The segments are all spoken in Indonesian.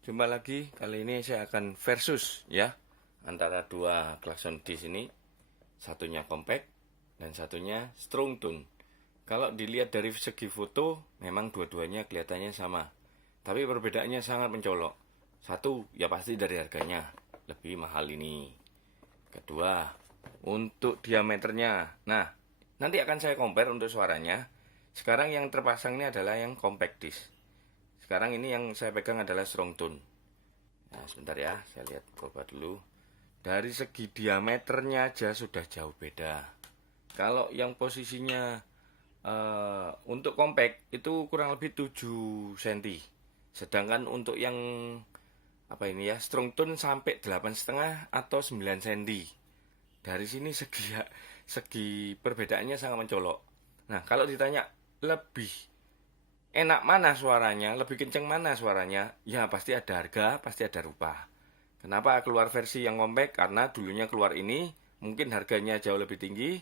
Jumpa lagi, kali ini saya akan versus ya antara dua klakson di sini. Satunya compact dan satunya strong tone. Kalau dilihat dari segi foto, memang dua-duanya kelihatannya sama. Tapi perbedaannya sangat mencolok. Satu, ya pasti dari harganya, lebih mahal ini. Kedua, untuk diameternya. Nah, nanti akan saya compare untuk suaranya. Sekarang yang terpasang ini adalah yang compact disc. Sekarang ini yang saya pegang adalah strong tone. Nah, sebentar ya, saya lihat coba dulu. Dari segi diameternya aja sudah jauh beda. Kalau yang posisinya untuk compact itu kurang lebih 7 cm. Sedangkan untuk yang strong tone sampai 8,5 atau 9 cm. Dari sini segi perbedaannya sangat mencolok. Nah, kalau ditanya lebih enak mana suaranya, lebih kenceng mana suaranya, ya pasti ada harga, pasti ada rupa. Kenapa keluar versi yang compact? Karena dulunya keluar ini, mungkin harganya jauh lebih tinggi.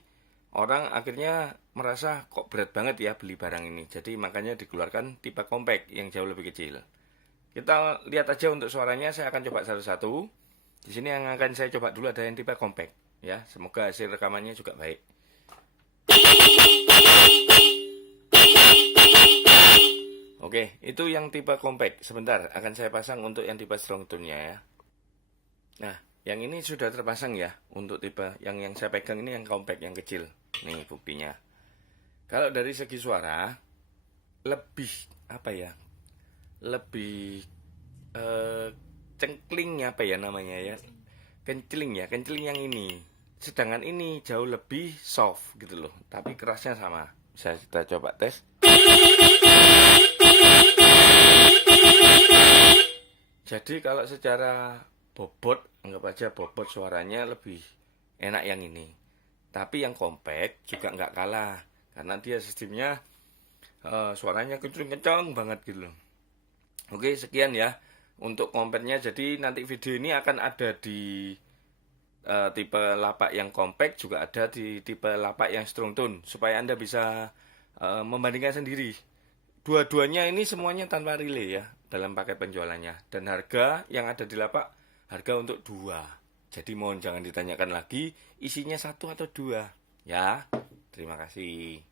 Orang akhirnya merasa kok berat banget ya beli barang ini. Jadi makanya dikeluarkan tipe compact yang jauh lebih kecil. Kita lihat aja untuk suaranya, saya akan coba satu-satu. Di sini yang akan saya coba dulu ada yang tipe compact. Ya, semoga hasil rekamannya juga baik. Oke, itu yang tipe compact. Sebentar, akan saya pasang untuk yang tipe strong tone-nya ya. Nah, yang ini sudah terpasang ya. Untuk tipe yang saya pegang ini yang compact, yang kecil. Nih buktinya. Kalau dari segi suara, lebih lebih cengkling namanya ya. Kencling yang ini. Sedangkan ini jauh lebih soft gitu loh. Tapi kerasnya sama. Bisa kita coba tes. Jadi kalau secara bobot, anggap aja bobot suaranya lebih enak yang ini. Tapi yang compact juga nggak kalah. Karena dia sistemnya suaranya kencang banget gitu loh. Oke, sekian ya untuk compactnya. Jadi nanti video ini akan ada di tipe lapak yang compact, juga ada di tipe lapak yang strong tone. Supaya Anda bisa membandingkan sendiri. Dua-duanya ini semuanya tanpa relay ya dalam paket penjualannya. Dan harga yang ada di lapak, harga untuk dua. Jadi mohon jangan ditanyakan lagi isinya satu atau dua. Ya, terima kasih.